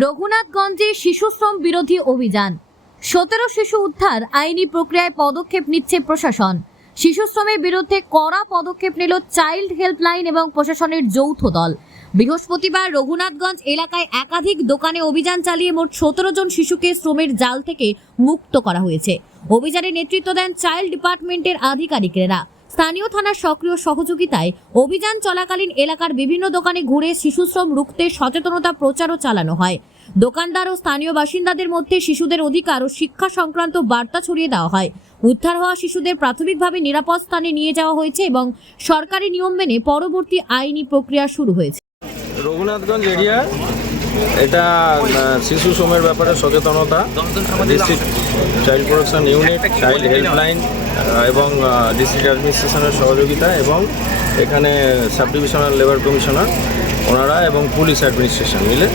রঘুনাথগঞ্জে শিশুশ্রম বিরোধী অভিযান। 17 শিশু উদ্ধার, আইনি প্রক্রিয়ায় পদক্ষেপ নিচ্ছে প্রশাসন। শিশুশ্রমের বিরুদ্ধে কড়া পদক্ষেপ নিল চাইল্ড হেল্পলাইন এবং প্রশাসনের যৌথ দল। বৃহস্পতিবার রঘুনাথগঞ্জ এলাকায় একাধিক দোকানে অভিযান চালিয়ে মোট 17 জন শিশুকে শ্রমের জাল থেকে মুক্ত করা হয়েছে। অভিযানে নেতৃত্ব দেন চাইল্ড ডিপার্টমেন্টের আধিকারিকেরা। স্থানীয় থানার সক্রিয় সহযোগিতায় অভিযান চলাকালীন এলাকার বিভিন্ন দোকানে ঘুরে শিশুশ্রম রুখতে সচেতনতা প্রচারও চালানো হয়। দোকানদার ও স্থানীয় বাসিন্দাদের মধ্যে শিশুদের অধিকার ও শিক্ষা সংক্রান্ত বার্তা ছড়িয়ে দেওয়া হয়। উদ্ধার হওয়া শিশুদের প্রাথমিকভাবে নিরাপদ স্থানে নিয়ে যাওয়া হয়েছে এবং সরকারি নিয়ম মেনে পরবর্তী আইনি প্রক্রিয়া শুরু হয়েছে। রঘুনাথগঞ্জ এরিয়া এটা শিশু শ্রমের ব্যাপারে সচেতনতা, district child protection unit, child helpline এবং ডিস্ট্রিক্ট অ্যাডমিনিস্ট্রেশনের সহযোগিতা এবং এখানে সাব ডিভিশনাল লেবার কমিশনার ওনারা এবং পুলিশ অ্যাডমিনিস্ট্রেশন মিলে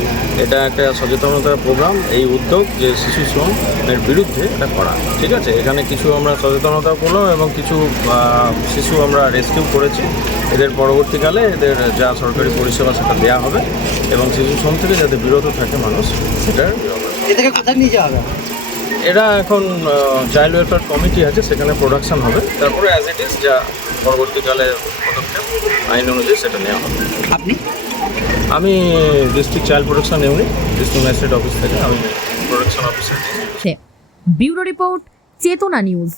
এটা একটা সচেতনতার প্রোগ্রাম। এই উদ্যোগ যে শিশু শ্রমের বিরুদ্ধে এটা করা, ঠিক আছে। এখানে কিছু আমরা সচেতনতা করলাম এবং কিছু শিশু আমরা রেস্কিউ করেছি। এদের পরবর্তীকালে এদের যা সরকারি পরিষেবা সেটা দেওয়া হবে এবং শিশু শ্রম থেকে যাতে বিরত থাকে মানুষ সেটা এটাকে কোথায় নিয়ে যাওয়া হবে? এটা এখন চাইল্ড ওয়েলফেয়ার কমিটি আছে, সেখানে প্রোডাকশন হবে, তারপরে অ্যাজ ইট ইজ যা পরবর্তীকালে পদক্ষেপ আইন অনুযায়ী সেটা নেওয়া হবে। আমি district child protection unit, district magistrate office থেকে আমি প্রোটেকশন অফিসার। ব্যুরো রিপোর্ট, চেতনা নিউজ।